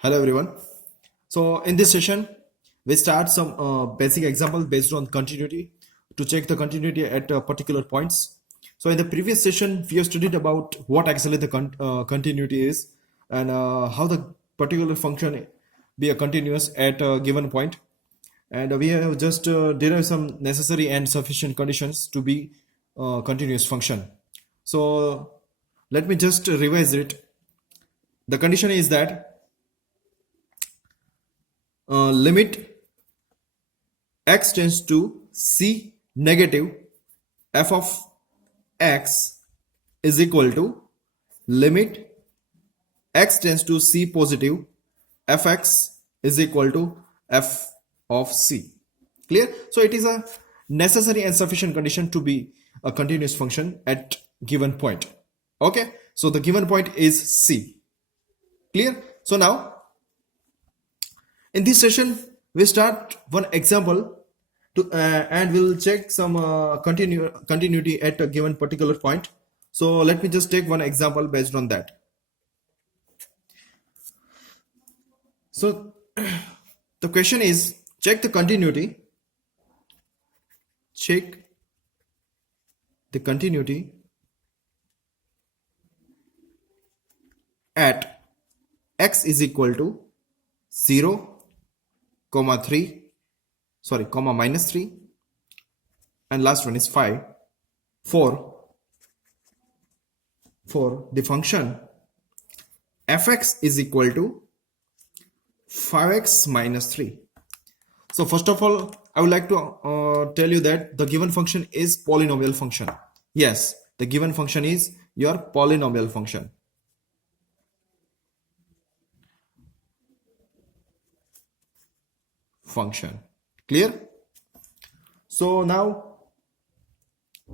Hello everyone. So in this session, we start some basic example based on continuity to check the continuity at particular points. So in the previous session, we have studied about what actually the continuity is and how the particular function be a continuous at a given point. And we have just derived some necessary and sufficient conditions to be continuous function. So let me just revise it. The condition is that limit x tends to c negative f of x is equal to limit x tends to c positive fx is equal to f of c. Clear? So it is a necessary and sufficient condition to be a continuous function at given point. Okay, so the given point is c. Clear? So now in this session, we start one example to and we'll check some continuity at a given particular point. So let me just take one example based on that. So the question is, check the continuity at x is equal to 0, comma 3, sorry, comma minus 3, and last one is 5 for the function fx is equal to 5x minus 3. So first of all, I would like to tell you that the given function is polynomial function. Yes, the given function is your polynomial function. Clear? So now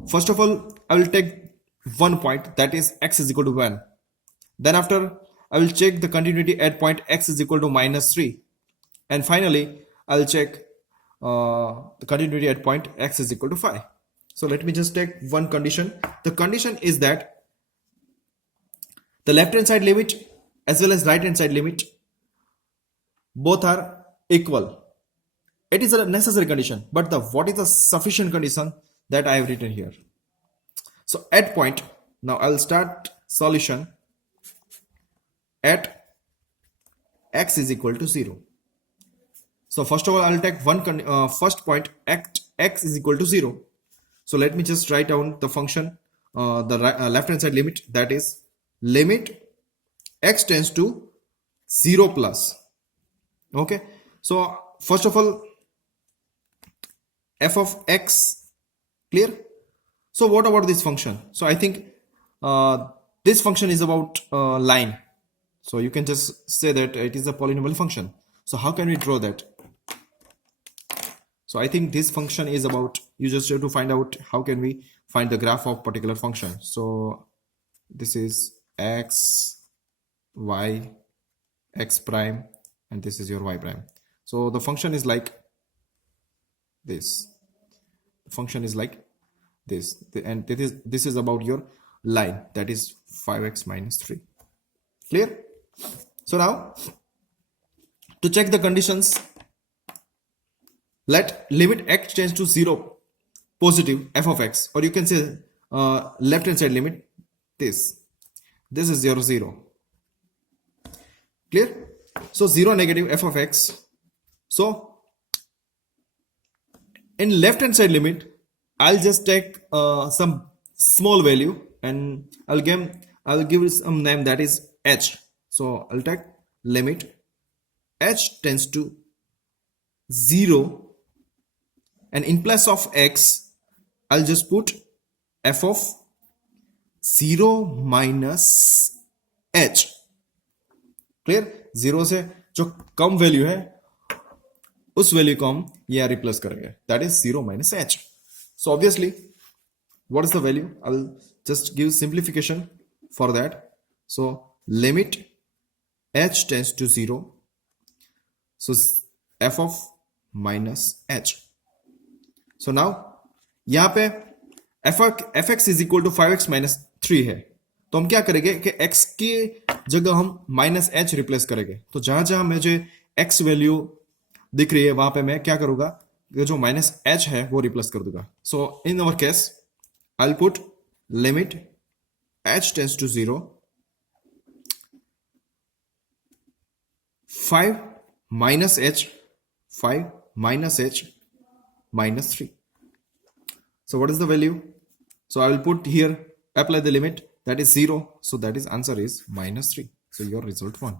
first of all, I will take one point, that is x is equal to 1. Then after, I will check the continuity at point x is equal to minus 3, and finally I will check the continuity at point x is equal to 5. So let me just take one condition. The condition is that the left hand side limit as well as right hand side limit both are equal. It is a necessary condition, but what is the sufficient condition that I have written here? So at point, now I'll start solution at x is equal to 0. So first of all, I'll take one first point at x is equal to 0. So let me just write down the function, the left hand side limit, that is limit x tends to 0 plus. Okay, so first of all, f of x. Clear? So what about this function? So I think this function is about line. So you can just say that it is a polynomial function. So how can we draw that? So I think this function is about, you just have to find out how can we find the graph of particular function. So this is x, y, x prime, and this is your y prime. So the function is like this. The function is like this, and this is about your line, that is 5x minus 3. Clear? So now to check the conditions, let limit x tends to 0 positive f of x, or you can say left hand side limit, this is 0 0. Clear? So 0 negative f of x. So in left hand side limit, I'll just take some small value and I'll give it some name, that is h. So I'll take limit h tends to 0, and in place of x I'll just put f of 0 minus h. Clear? 0 से जो कम value है उस value को हम यहाँ replace करेंगे, that is 0 minus h. So obviously, what is the value? I'll just give simplification for that. So limit h tends to 0, so f of minus h. So now यहाँ पे fx is equal to 5x minus 3 है, तो हम क्या करेंगे कि x के जगह हम माइनस एच रिप्लेस करेंगे, तो जहां जहां मुझे एक्स वैल्यू दिख रही है वहां पे मैं क्या करूंगा, ये जो माइनस एच है वो रिप्लेस कर दूंगा. So in our case I will put limit h tends to 0 5 minus h 5 minus h minus 3. So what is the value? So I will put here, apply the limit, that is 0, so that is answer is minus 3. So your result 1.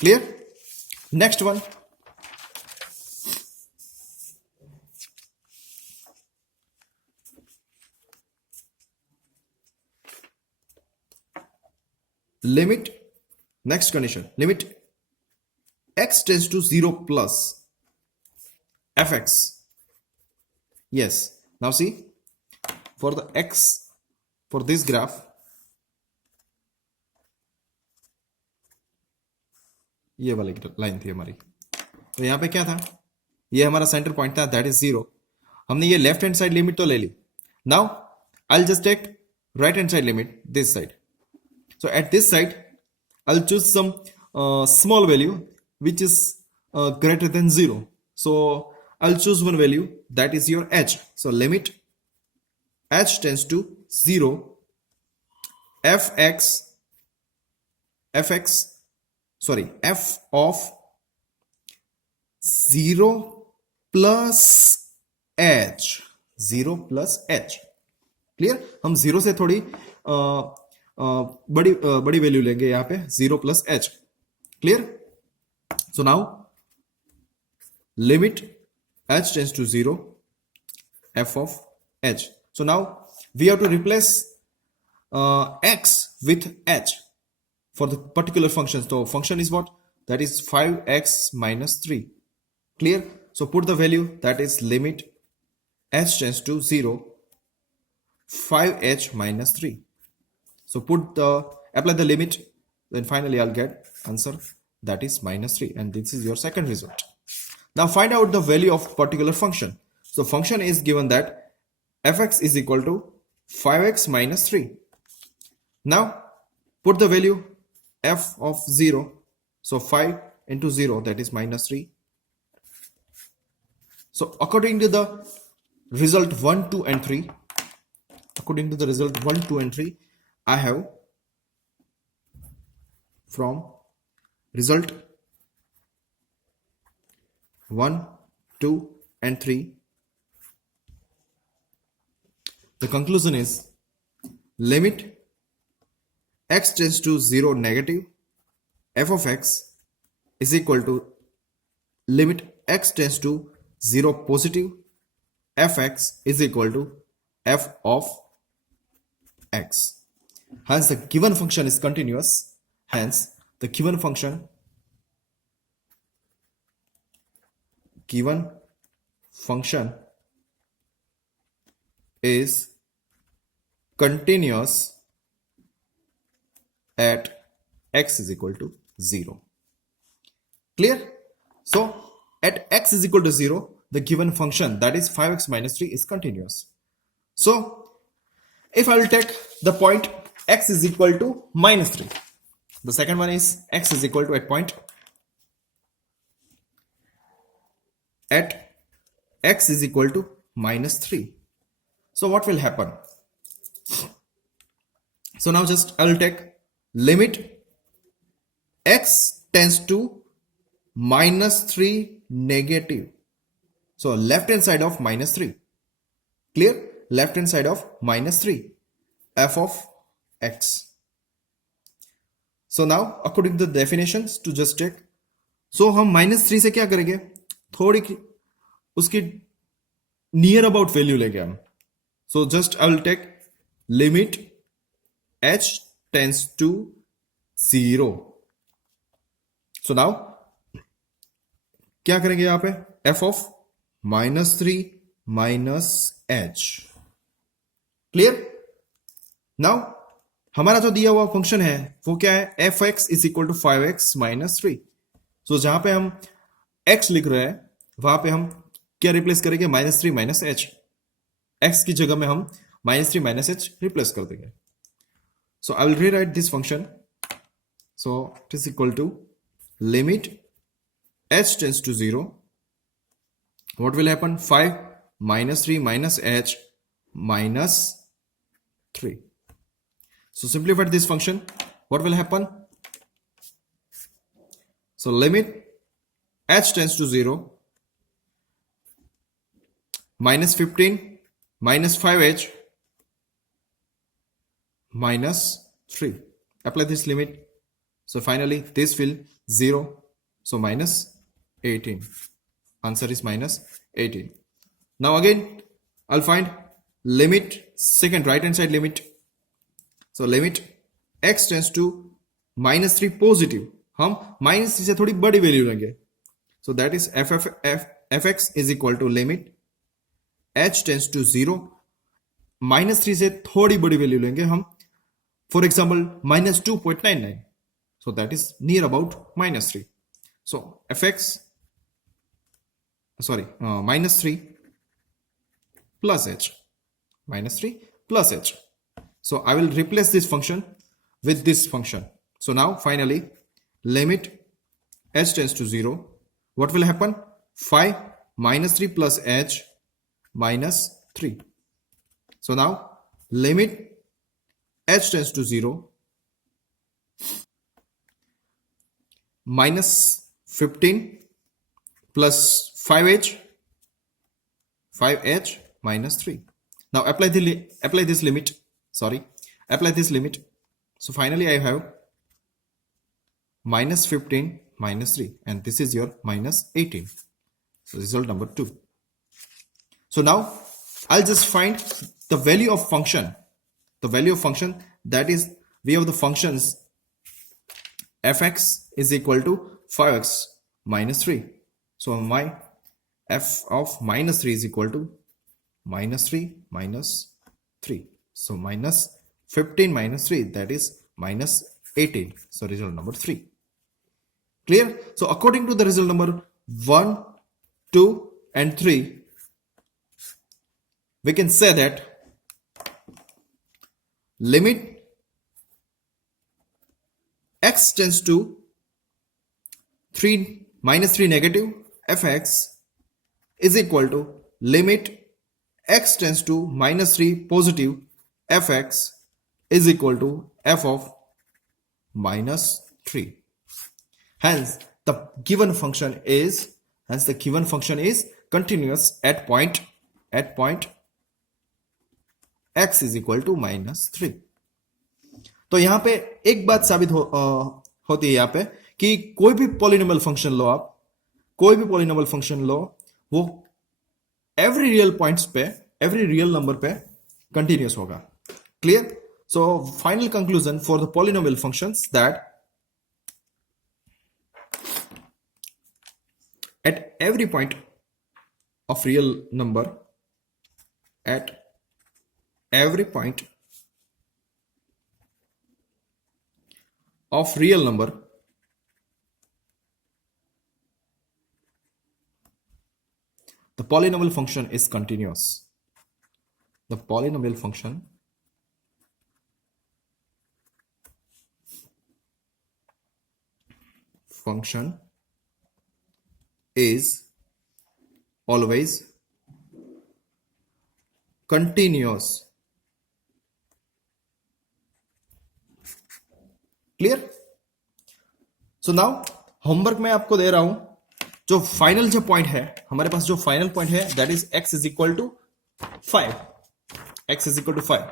Clear? Next one. Limit, next condition, limit x tends to 0 plus fx. Yes, now see, for the x, for this graph, ये वाली line थी हमारी, तो यहां पे क्या था, ये हमारा सेंटर पॉइंट था, दैट इज 0. हमने ये लेफ्ट हैंड साइड लिमिट तो ले ली. Now I will just take right hand side limit, this side. So at this side, I'll choose some small value which is greater than 0. So I'll choose one value, that is your h. So limit h tends to 0 f of 0 plus h. 0 plus h. Clear? हम 0 से थोड़ी बड़ी value लेंगे यहां पे, 0 plus h. Clear? So now limit h tends to 0 f of h. So now we have to replace x with h for the particular function. So function is what? That is 5x minus 3. Clear? So put the value, that is limit h tends to 0 5h minus 3. So apply the limit, then finally I'll get answer, that is minus 3, and this is your second result. Now find out the value of particular function. So function is given that fx is equal to 5x minus 3. Now put the value f of 0. So 5 into 0, that is minus 3. So according to the result 1, 2 and 3, according to the result 1, 2 and 3, I have from result 1, 2 and 3, the conclusion is limit x tends to 0 negative f of x is equal to limit x tends to 0 positive fx is equal to f of x. Hence the given function is continuous. Hence the given function is continuous at x is equal to 0. Clear? So at x is equal to 0, the given function, that is 5x minus 3, is continuous. So if I will take the point x is equal to minus 3, the second one is x is equal to at point at x is equal to minus 3. So what will happen? So now just I will take limit x tends to minus 3 negative. So left hand side of minus 3. Clear? Left hand side of minus 3 f of x. So now according to the definitions, to just check, so हम minus 3 से क्या करेंगे, थोड़ी उसकी near about value लेंगे हम. So just I will take limit h tends to 0. So now क्या करेंगे यहां पे, f of minus 3 minus h. Clear? Now हमारा जो दिया हुआ फंक्शन है वो क्या है, f x is equal to 5x minus 3. So जहां पे हम x लिख रहे हैं वहां पे हम क्या रिप्लेस करेंगे, माइनस 3 माइनस एच. x की जगह में हम माइनस 3 माइनस एच रिप्लेस कर देंगे. So I will rewrite this function So it is equal to limit h tends to 0. What will happen? 5 minus 3 minus h minus 3. So simplify this function. What will happen? So limit h tends to 0, minus 15 minus 5h minus 3. Apply this limit. So finally this will 0. So minus 18. Answer is minus 18. Now again I'll find limit second right hand side limit. So limit x tends to minus 3 positive, हम minus 3 से थोड़ी बड़ी value लेंगे. So that is fx is equal to limit h tends to 0, minus 3 से थोड़ी बड़ी value लेंगे हम, for example minus 2.99. So that is near about minus 3. So fx, sorry, minus 3 plus h, minus 3 plus h. So I will replace this function with this function. So now finally limit h tends to 0. What will happen? 5 minus 3 plus h minus 3. So now limit h tends to 0, minus 15 plus 5h minus 3. Now apply this limit. Apply this limit. So finally I have minus 15 minus 3, and this is your minus 18. So result number 2. So now I'll just find the value of function. The value of function, that is, we have the functions fx is equal to 5x minus 3. So my f of minus 3 is equal to minus 3 minus 3. So minus 15 minus 3, that is minus 18. So result number 3. Clear? So according to the result number 1, 2 and 3, we can say that limit x tends to 3 minus 3 negative fx is equal to limit x tends to minus 3 positive fx is equal to f of minus 3. Hence the given function is continuous at point x is equal to minus 3. तो यहां पे एक बात साबित होती है यहां पे कि कोई भी पॉलिनोमियल फंक्शन लो, आप कोई भी पॉलिनोमियल फंक्शन लो, वो एवरी रियल नंबर पे कंटिन्यूस होगा. Clear? So final conclusion for the polynomial functions that at every point of real number, at every point of real number, the polynomial function is continuous. The polynomial function is always continuous. Clear? So now homework में आपको दे रहा हूं, जो final जो point है हमारे पास, जो फाइनल पॉइंट है that is x is equal to 5. x is equal to 5.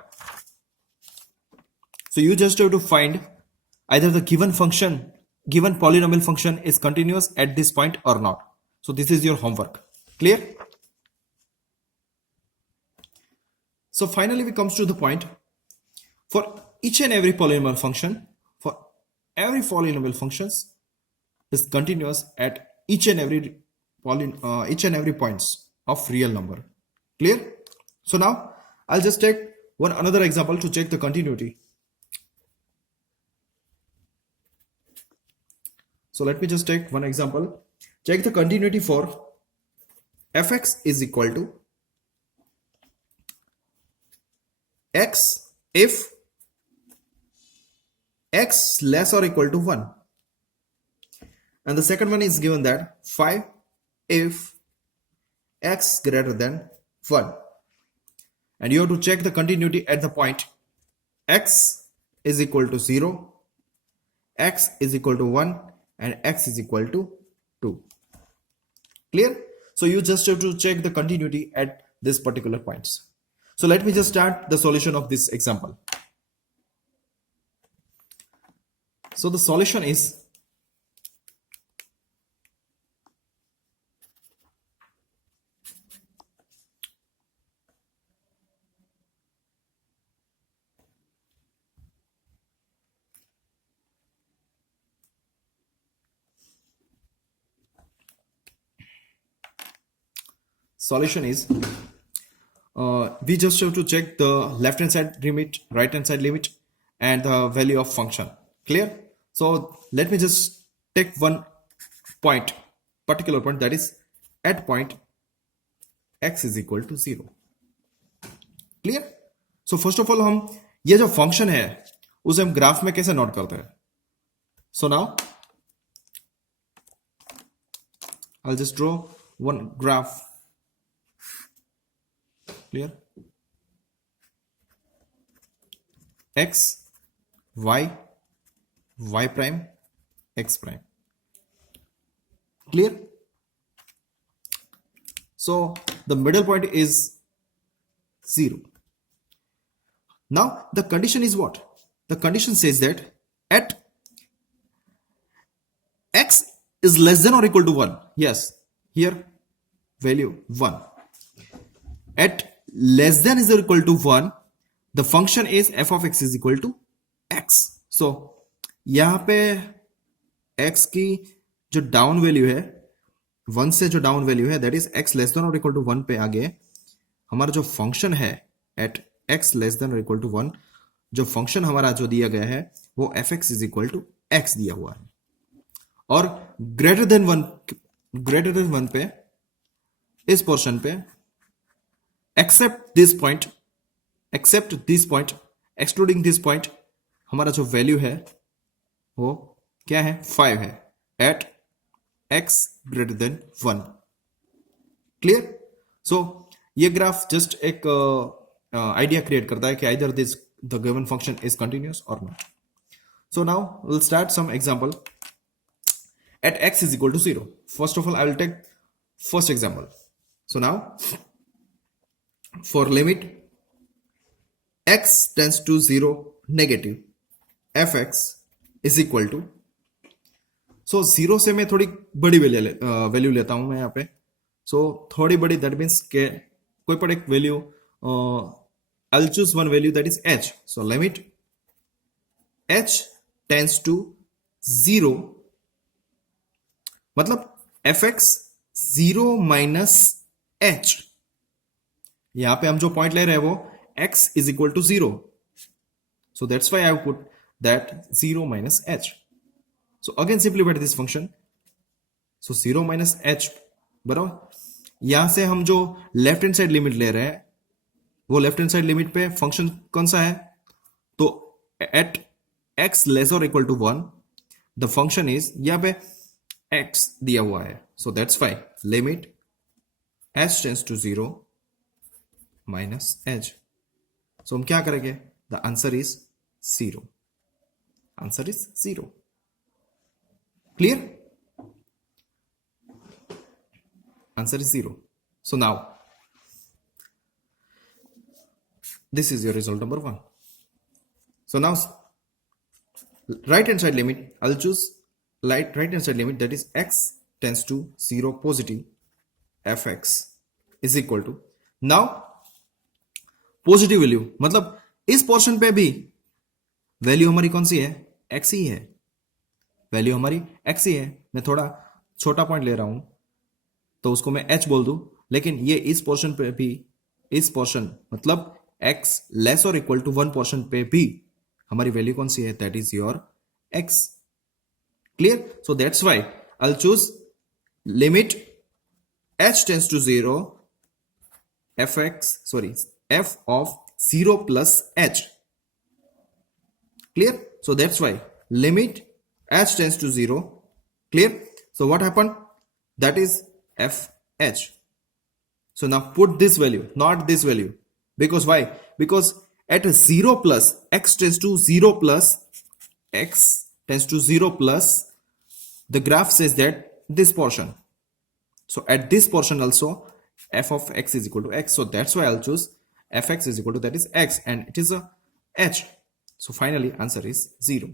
So you just have to find either the given polynomial function is continuous at this point or not. So this is your homework. Clear? So finally we comes to the point, for each and every polynomial function, for every polynomial functions is continuous at each and every points of real number. Clear? So now I'll just take another example to check the continuity. So let me just take one example. Check the continuity for fx is equal to x if x less or equal to 1. And the second one is given that 5 if x greater than 1. And you have to check the continuity at the point x is equal to 0, x is equal to 1, and x is equal to 2. Clear? So you just have to check the continuity at this particular points. So let me just start the solution of this example. So the solution is we just have to check the left hand side limit, right hand side limit, and the value of function. Clear? So let me just take one point, particular point, that is at point x is equal to 0. Clear? So first of all हम ये जो function है उसे हम graph में कैसे note करते हैं? So now I just draw one graph. Clear? x y y prime x prime. Clear? So the middle point is 0. Now the condition is what? The condition says that at x is less than or equal to 1. Yes, here value 1. At less than is equal to 1, the function is f of x is equal to x. So यहां पे x की जो down value है 1 से जो down value है that is x less than और equal to 1 पे आगे हमारा जो फंक्शन है एट x लेस देन और इक्वल टू 1, जो फंक्शन हमारा जो दिया गया है वो f x is equal to x दिया हुआ है. और ग्रेटर देन वन पे इस पोर्शन पे except this point excluding this point हमारा जो वैल्यू है वो क्या है? 5 है at x greater than 1. Clear? So ये ग्राफ जस्ट एक आइडिया क्रिएट करता है कि either this the given function is continuous और not. So now will start some example at x is equal to 0. First of all, I will take first example. So now for limit x tends to 0 negative fx is equal to, so 0 से मैं थोड़ी बड़ी value लेता हूं मैं यहाँ पे. so थोड़ी बड़ी दैट मीन्स के कोई पर एक value I'll choose one value that is h. so limit h tends to 0, मतलब fx 0 माइनस h. यहां पे हम जो पॉइंट ले रहे हैं वो x is equal to 0. so that's why I put that 0 minus h. so again simplify this function. so 0 minus h बराबर यहां से हम जो लेफ्ट हैंड साइड लिमिट ले रहे हैं वो लेफ्ट हैंड साइड लिमिट पे फंक्शन कौन सा है? तो एट x लेस और equal to 1 the function is, यहां पे x दिया हुआ है. So that's why limit h tends to 0 minus h. So हम क्या करेंगे? The answer is 0. Answer is 0. Clear? Answer is 0. So now this is your result number 1. so now right hand side limit, I'll choose right hand side limit that is x tends to 0 positive fx is equal to, now positive value मतलब इस portion पे भी value हमारी कौन सी है? x ही है. Value हमारी x ही है. मैं थोड़ा छोटा पॉइंट ले रहा हूं तो उसको मैं h बोल दूं, लेकिन ये इस पोर्शन पे भी, इस पोर्शन मतलब x लेस और इक्वल टू 1 पोर्शन पे भी हमारी वैल्यू कौन सी है? That is your x. Clear? So that's why I will choose limit h tends to 0 f of 0 plus h. Clear? So that's why limit h tends to 0. Clear? So what happened? That is fh. So now put this value, not this value. Because why? Because at 0 plus x tends to 0 plus x tends to 0 plus, the graph says that this portion. So at this portion also f of x is equal to x. So that's why I'll choose fx is equal to, that is x, and it is a h. So finally answer is 0.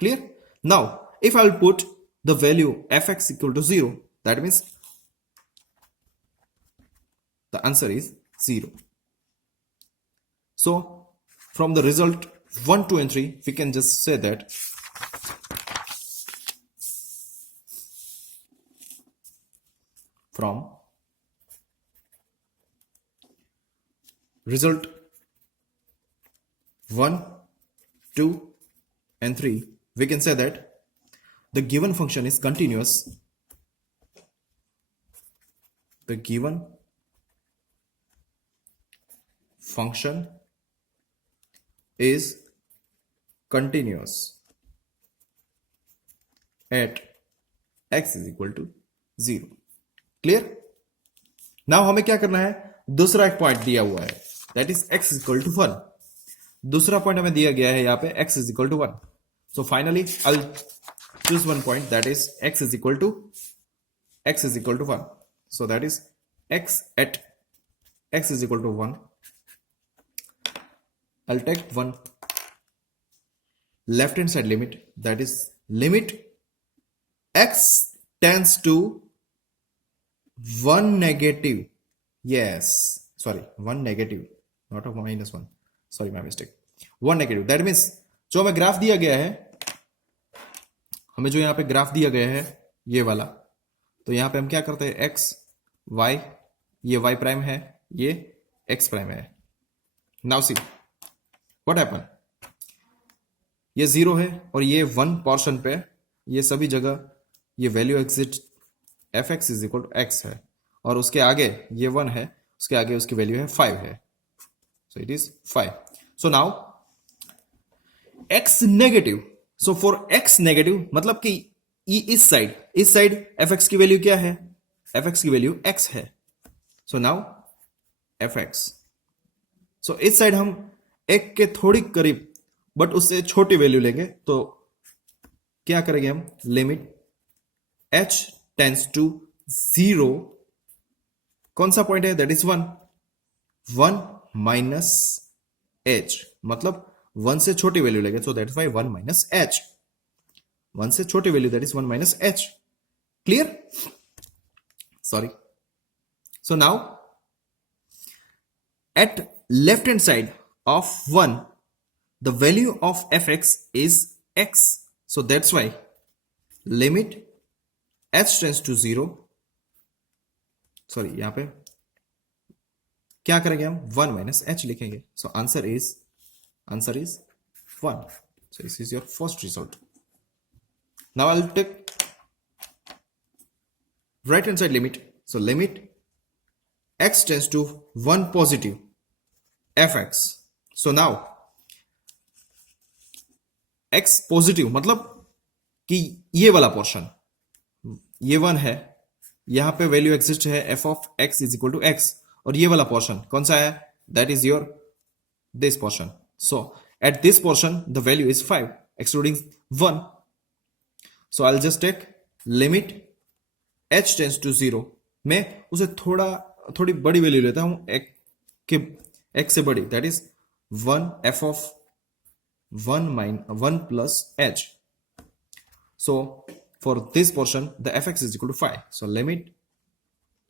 Clear? Now if I'll put the value fx equal to 0, that means the answer is 0. So from the result 1, 2 and 3, we can just say that from result 1, 2 and 3, we can say that the given function is continuous. The given function is continuous at x is equal to 0. Clear? Now हमें क्या करना है, दूसरा एक point दिया हुआ है, that is x equal to 1. दूसरा पॉइंट हमें दिया गया है यहाँ पे x is equal to 1. So finally I will choose one point, that is x is equal to 1. So that is x at x is equal to 1. I'll take one left hand side limit, that is limit x tends to 1 negative, yes, sorry, 1 negative, not a minus 1, sorry, my mistake, 1 negative. That means जो हमें graph दिया गया है, हमें जो यहाँ पे graph दिया गया है ये वाला, तो यहाँ पे हम क्या करते हैं, x y, ये y प्राइम है, ये x प्राइम है. नाउ सी व्हाट हैपन, ये 0 है और ये 1 पोर्शन पे, ये सभी जगह ये value exist fx is equal to x है, और उसके आगे ये 1 है, उसके आगे उसकी वैल्यू है 5 है, so it is 5. So now x negative, so for x negative मतलब कि इस साइड fx की वैल्यू क्या है, fx की वैल्यू x है. सो नाउ fx, सो इस साइड हम एक के थोड़ी करीब बट उससे छोटी वैल्यू लेंगे, तो क्या करेंगे हम, लिमिट h टेंस टू 0, कौन सा पॉइंट है, दैट इज 1 माइनस h, मतलब 1 से छोटी वैल्यू लेंगे, सो दैट इज 1 माइनस h, 1 से छोटी value, that is 1 minus h. Clear? Sorry. So now at left hand side of 1, the value of fx is x, so that's why limit h tends to 0, sorry यहां पे क्या करेंगे हम, 1 minus h लिखेंगे, so answer is 1. So this is your first result. Now I'll take right hand side limit, so limit x tends to 1 positive fx. So now x positive मतलब कि ये वाला पोर्शन, ये 1 है, यहां पे वैल्यू एग्जिस्ट है f of x is equal to x, और ये वाला पोर्शन कौन सा है, that is your this portion. So at this portion the value is 5 excluding 1. So I will just take limit h tends to 0, मैं उसे थोड़ी बड़ी वैल्यू लेता हूं, x से बड़ी, that is 1 f of 1 plus h. So for this portion the fx is equal to 5, so limit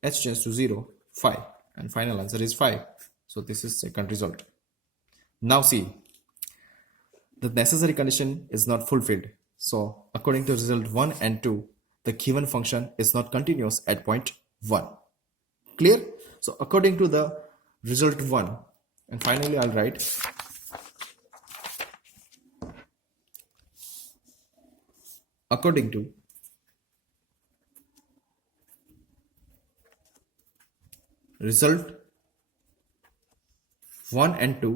h tends to 0, 5, and final answer is 5. So this is second result. Now see, the necessary condition is not fulfilled, so according to result 1 and 2, the given function is not continuous at point 1. Clear? So according to the result 1, and finally I'll write according to result 1 and 2,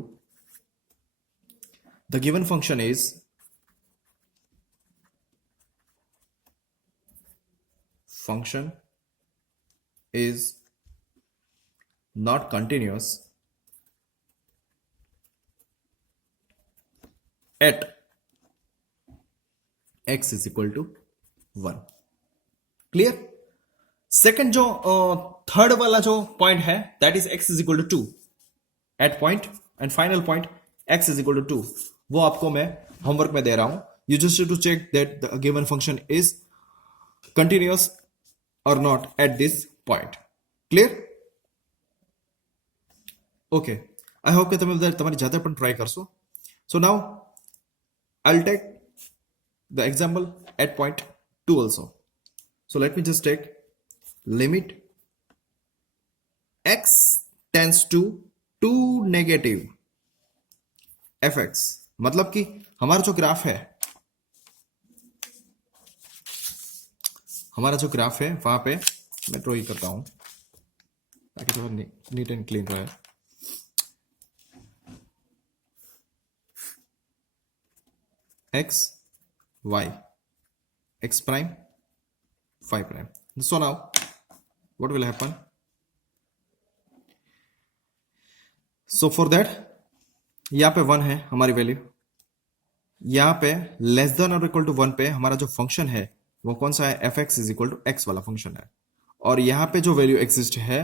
The given function is not continuous at x is equal to 1. Clear. Second जो third वाला जो point है that is x is equal to 2 at point and final point x is equal to 2. वो आपको मैं homework में दे रहा हूं. You just to check that the given function is continuous और not at this point. Clear. Okay I hope કે તમે બધા તમારી જાતે પણ ટ્રાય કરશો. So now I'll take the example at point 2 also. So let me just take limit x tends to 2 negative fx. मतलब कि हमारा जो ग्राफ है वहां पे मैं ड्रॉ करता हूं ताकि थोड़ा नीट एंड क्लीन रहे. x y x prime phi prime. So now what will happen? So for that यहाँ पे 1 है हमारी वैल्यू. यहाँ पे लेस देन और इक्वल टू 1 पे हमारा जो फंक्शन है वो कौन सा है? fx is equal to x वाला फंक्शन है. और यहाँ पे जो वैल्यू एग्जिस्ट है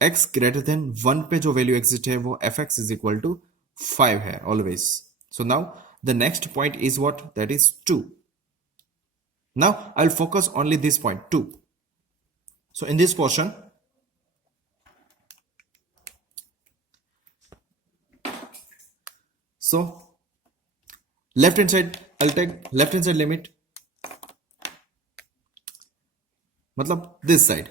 x ग्रेटर देन 1 पे जो वैल्यू एग्जिस्ट है वो fx इज इक्वल टू 5 है always. So now the next point is what? That is 2. Now I'll focus only this point 2. So in this portion so left hand side I'll take left hand side limit matlab this side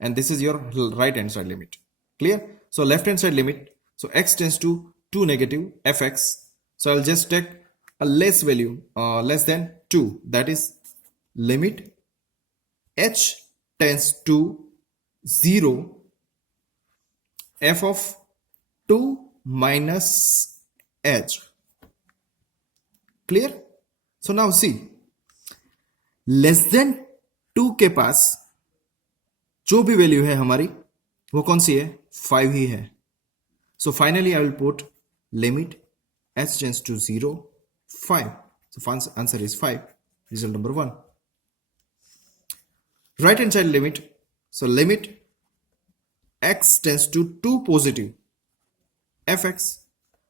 and this is your right hand side limit. Clear. So left hand side limit, so x tends to 2 negative fx. So I'll just take a less value less than 2, that is limit h tends to 0 f of 2 minus h. Clear. So now see less than 2 के पास जो भी value है हमारी वो कौन सी है? 5 ही है. So finally I will put limit h tends to 0 5. So answer is 5. Result number 1. Right hand side limit, so limit x tends to 2 positive fx.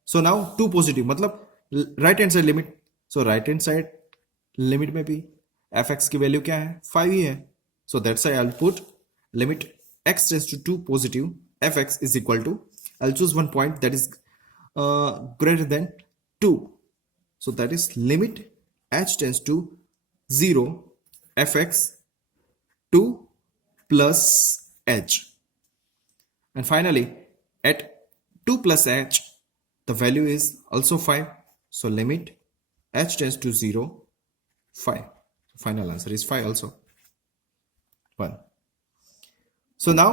So now 2 positive मतलब right hand side limit. So right hand side limit में भी fx की value क्या है? 5 ही है. So that's why I'll put limit x tends to 2 positive fx is equal to, I'll choose one point that is greater than 2. So that is limit h tends to 0 fx 2 plus h. And finally at 2 plus h the value is also 5. So limit h tends to 0 5. Final answer is 5 also. 1. So now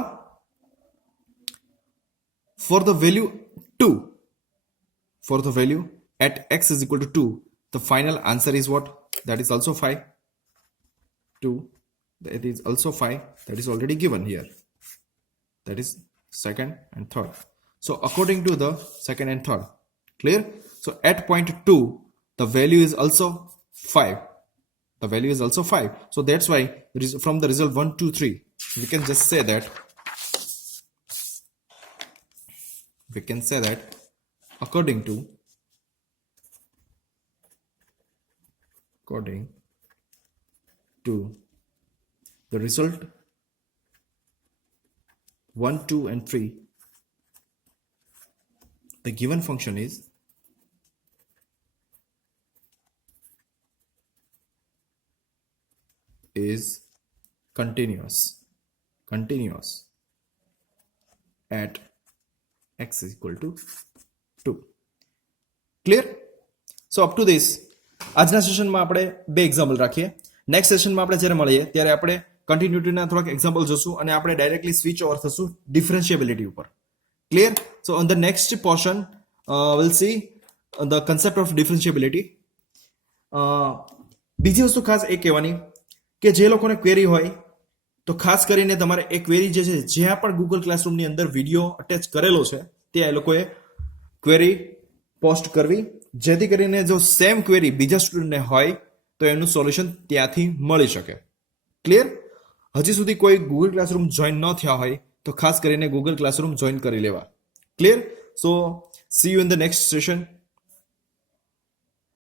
for the value 2, for the value at x is equal to 2, the final answer is what? That is also 5. 2, that is also 5, that is already given here. That is second and third. So according to the second and third. Clear. So at point 2 the value is also 5. The value is also 5. So that's why from the result 1 2 3 we can just say that according to the result 1 2 and 3 the given function is continuous at x is equal to 2. Clear. So up to this આજના સેશનમાં આપણે બે example રાખીએ. Next સેશનમાં આપણે જ્યારે મળીએ ત્યારે આપણે કન્ટિન્યુટીના થોડાક એક્ઝામ્પલ જોશું અને આપણે ડાયરેક્ટલી સ્વિચ ઓવર થશું ડિફરન્શિએબિલિટી ઉપર. Clear. So on the next portion we'll see the concept of differentiability. બીજી વસ્તુ ખાસ એ કહેવાની કે જે લોકોને ક્વેરી હોય તો ખાસ કરીને તમારે એ ક્વેરી જે છે જ્યાં પણ ગૂગલ ક્લાસરૂમની અંદર વિડીયો અટેચ કરેલો છે ત્યાં એ લોકોએ ક્વેરી પોસ્ટ કરવી, જેથી કરીને જો સેમ ક્વેરી બીજા સ્ટુડન્ટને હોય તો એનું સોલ્યુશન ત્યાંથી મળી શકે. ક્લિયર? હજી સુધી કોઈ ગૂગલ ક્લાસરૂમ જોઈન ન થયા હોય તો ખાસ કરીને ગૂગલ ક્લાસરૂમ જોઈન કરી લેવા. Clear? So C you in the next session.